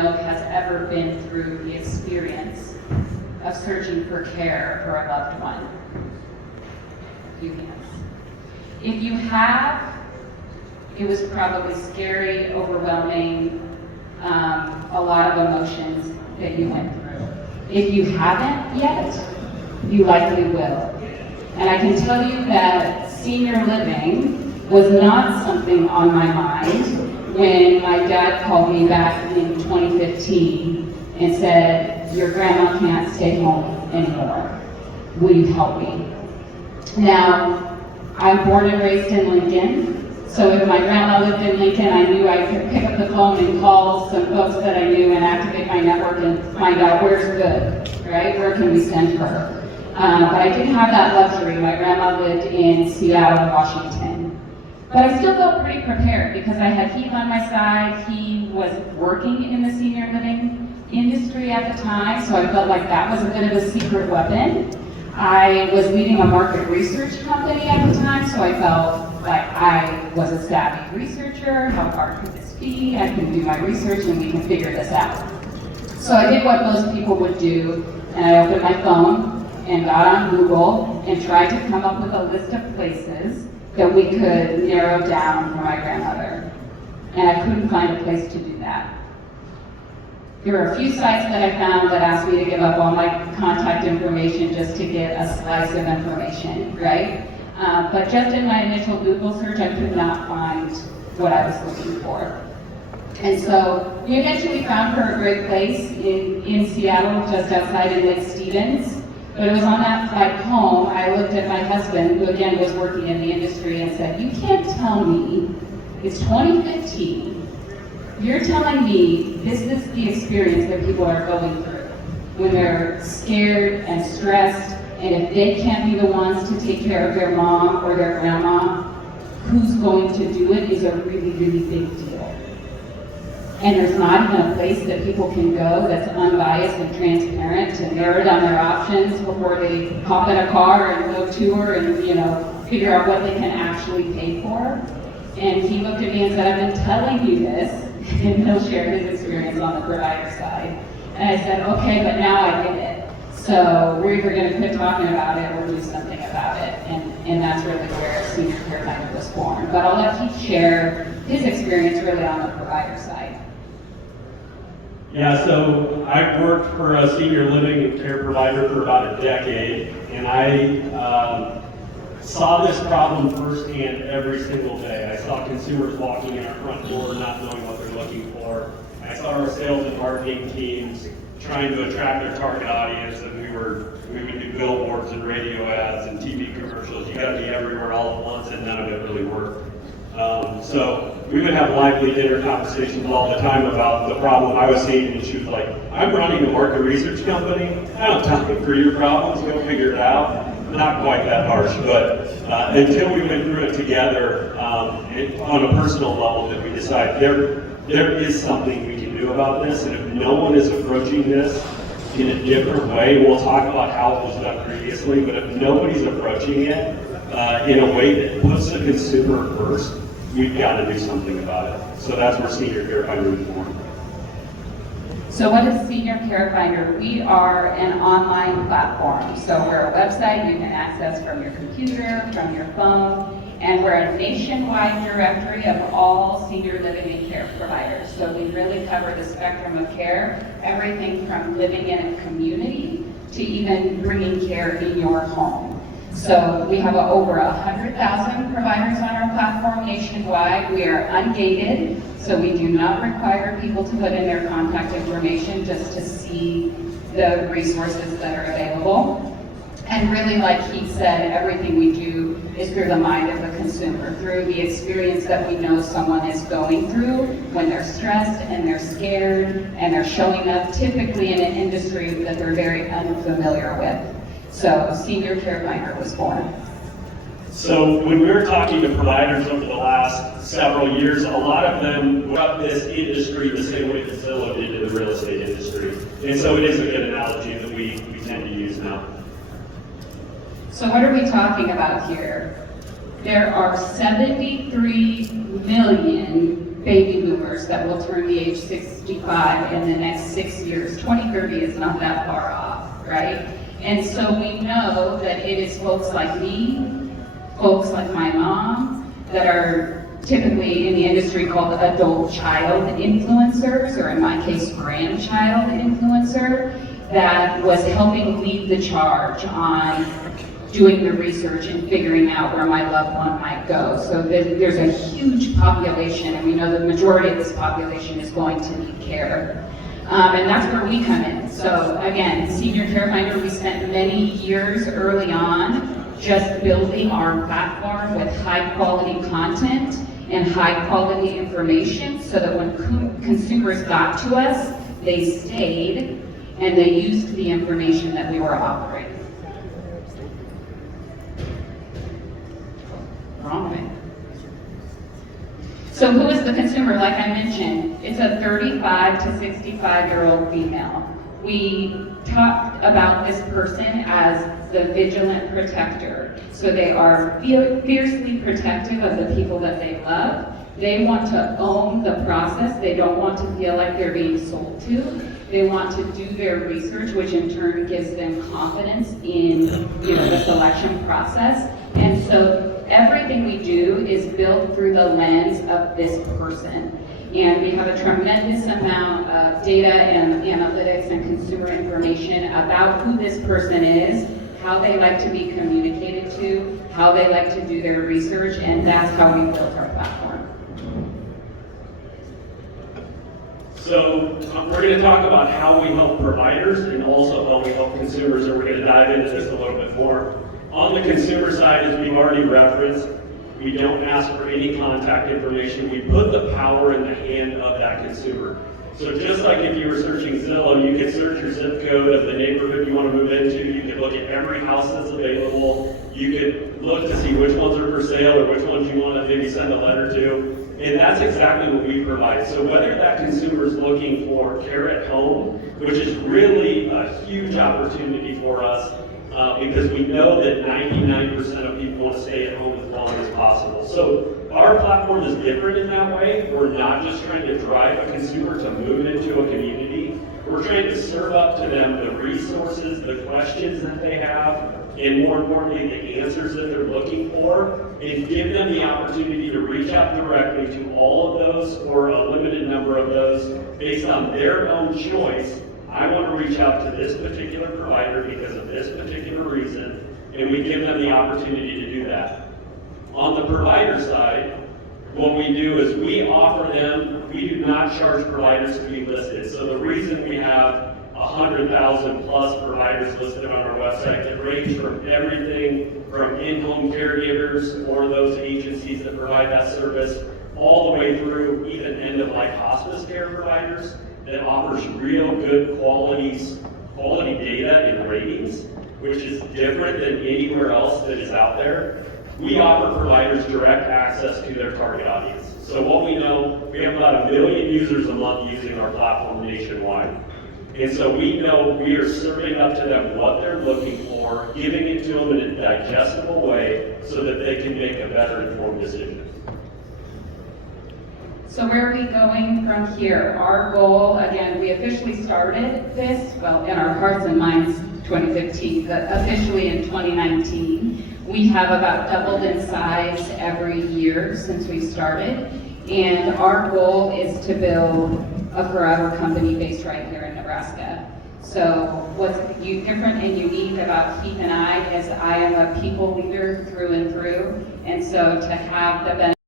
has ever been through the experience of searching for care for a loved one? Few hands. If you have, it was probably scary, overwhelming, a lot of emotions that you went through. If you haven't yet, you likely will. And I can tell you that senior living was not something on my mind when my dad called me back in 2015 and said, "Your grandma can't stay home anymore. Will you help me?" Now, I'm born and raised in Lincoln, so if my grandma lived in Lincoln, I knew I could pick up the phone and call some folks that I knew and activate my network and find out where's good, right? Where can we send her? But I didn't have that luxury. My grandma lived in Seattle, Washington. But I still felt pretty prepared because I had Heath on my side. He was working in the senior living industry at the time, so I felt like that was a bit of a secret weapon. I was leading a market research company at the time, so I felt like I was a savvy researcher. How hard could this be? I can do my research and we can figure this out. So I did what most people would do, and I opened my phone and got on Google and tried to come up with a list of places that we could narrow down for my grandmother. And I couldn't find a place to do that. There were a few sites that I found that asked me to give up all my contact information just to get a slice of information, right? But just in my initial Google search, I could not find what I was looking for. And so we eventually found her a great place in Seattle, just outside in Lake Stevens. But it was on that flight home, I looked at my husband, who again was working in the industry, and said, "You can't tell me, it's 2015, you're telling me this is the experience that people are going through when they're scared and stressed, and if they can't be the ones to take care of their mom or their grandma, who's going to do it is a really, really big deal. And there's not even a place that people can go that's unbiased and transparent to narrow down their options before they hop in a car and go tour and, figure out what they can actually pay for." And he looked at me and said, "I've been telling you this," and he'll share his experience on the provider side. And I said, "Okay, but now I get it. So we're either going to quit talking about it or do something about it." And that's really where Senior Care Finder was born. But I'll let Keith share his experience really on the provider side. Yeah, so I've worked for a senior living and care provider for about a decade, and I saw this problem firsthand every single day. I saw consumers walking in our front door not knowing what they're looking for. I saw our sales and marketing teams trying to attract their target audience, and we would do billboards and radio ads and TV commercials. You gotta be everywhere all at once, and none of it really worked. So we would have lively dinner conversations all the time about the problem I was seeing, and she was like, "I'm running a market research company. I don't have time for your problems. Go figure it out." Not quite that harsh, but until we went through it together on a personal level, that we decided there is something we can do about this, and if no one is approaching this in a different way, we'll talk about how it was done previously, but if nobody's approaching it in a way that puts the consumer first, we've got to do something about it. So that's where Senior Care Finder was born. So what is Senior Care Finder? We are an online platform. So we're a website you can access from your computer, from your phone, and we're a nationwide directory of all senior living and care providers. So we really cover the spectrum of care, everything from living in a community to even bringing care in your home. So we have over 100,000 providers on our platform nationwide. We are ungated, so we do not require people to put in their contact information just to see the resources that are available. And really, like he said, everything we do is through the mind of the consumer, through the experience that we know someone is going through when they're stressed and they're scared and they're showing up typically in an industry that they're very unfamiliar with. So Senior Care Finder was born. So when we were talking to providers over the last several years, a lot of them put up this industry the same way that Zillow did in the real estate industry. And so it is a good analogy that we tend to use now. So what are we talking about here? There are 73 million baby boomers that will turn the age 65 in the next 6 years. 2030 is not that far off, right? And so we know that it is folks like me, folks like my mom, that are typically in the industry called adult child influencers, or in my case, grandchild influencer, that was helping lead the charge on doing the research and figuring out where my loved one might go. So there's a huge population, and we know the majority of this population is going to need care. And that's where we come in. So again, Senior Care Finder, we spent many years early on just building our platform with high quality content and high quality information so that when consumers got to us, they stayed and they used the information that we were offering. Wrong way. So who is the consumer? Like I mentioned, it's a 35 to 65-year-old female. We talked about this person as the vigilant protector. So they are fiercely protective of the people that they love. They want to own the process. They don't want to feel like they're being sold to. They want to do their research, which in turn gives them confidence in the selection process. And so everything we do is built through the lens of this person. And we have a tremendous amount of data and analytics and consumer information about who this person is, how they like to be communicated to, how they like to do their research, and that's how we built our platform. So we're going to talk about how we help providers and also how we help consumers, and we're going to dive into this a little bit more. On the consumer side, as we've already referenced, we don't ask for any contact information. We put the power in the hand of that consumer. So just like if you were searching Zillow, you could search your zip code of the neighborhood you want to move into. You could look at every house that's available. You could look to see which ones are for sale or which ones you want to maybe send a letter to. And that's exactly what we provide. So whether that consumer is looking for care at home, which is really a huge opportunity for us, because we know that 99% of people want to stay at home as long as possible. So our platform is different in that way. We're not just trying to drive a consumer to move into a community. We're trying to serve up to them the resources, the questions that they have, and more importantly, the answers that they're looking for, and give them the opportunity to reach out directly to all of those or a limited number of those based on their own choice. I want to reach out to this particular provider because of this particular reason, and we give them the opportunity to do that. On the provider side, what we do is we offer them, we do not charge providers to be listed. So the reason we have 100,000 plus providers listed on our website that range from everything from in-home caregivers or those agencies that provide that service, all the way through even end-of-life hospice care providers that offers real good quality data and ratings, which is different than anywhere else that is out there. We offer providers direct access to their target audience. So what we know, we have about 1 million users a month using our platform nationwide. And so we know we are serving up to them what they're looking for, giving it to them in a digestible way so that they can make a better informed decision. So where are we going from here? Our goal, again, we officially started this, well, in our hearts and minds 2015, but officially in 2019. We have about doubled in size every year since we started. And our goal is to build a forever company based right here in Nebraska. So what's different and unique about Keith and I is I am a people leader through and through. And so to have the benefit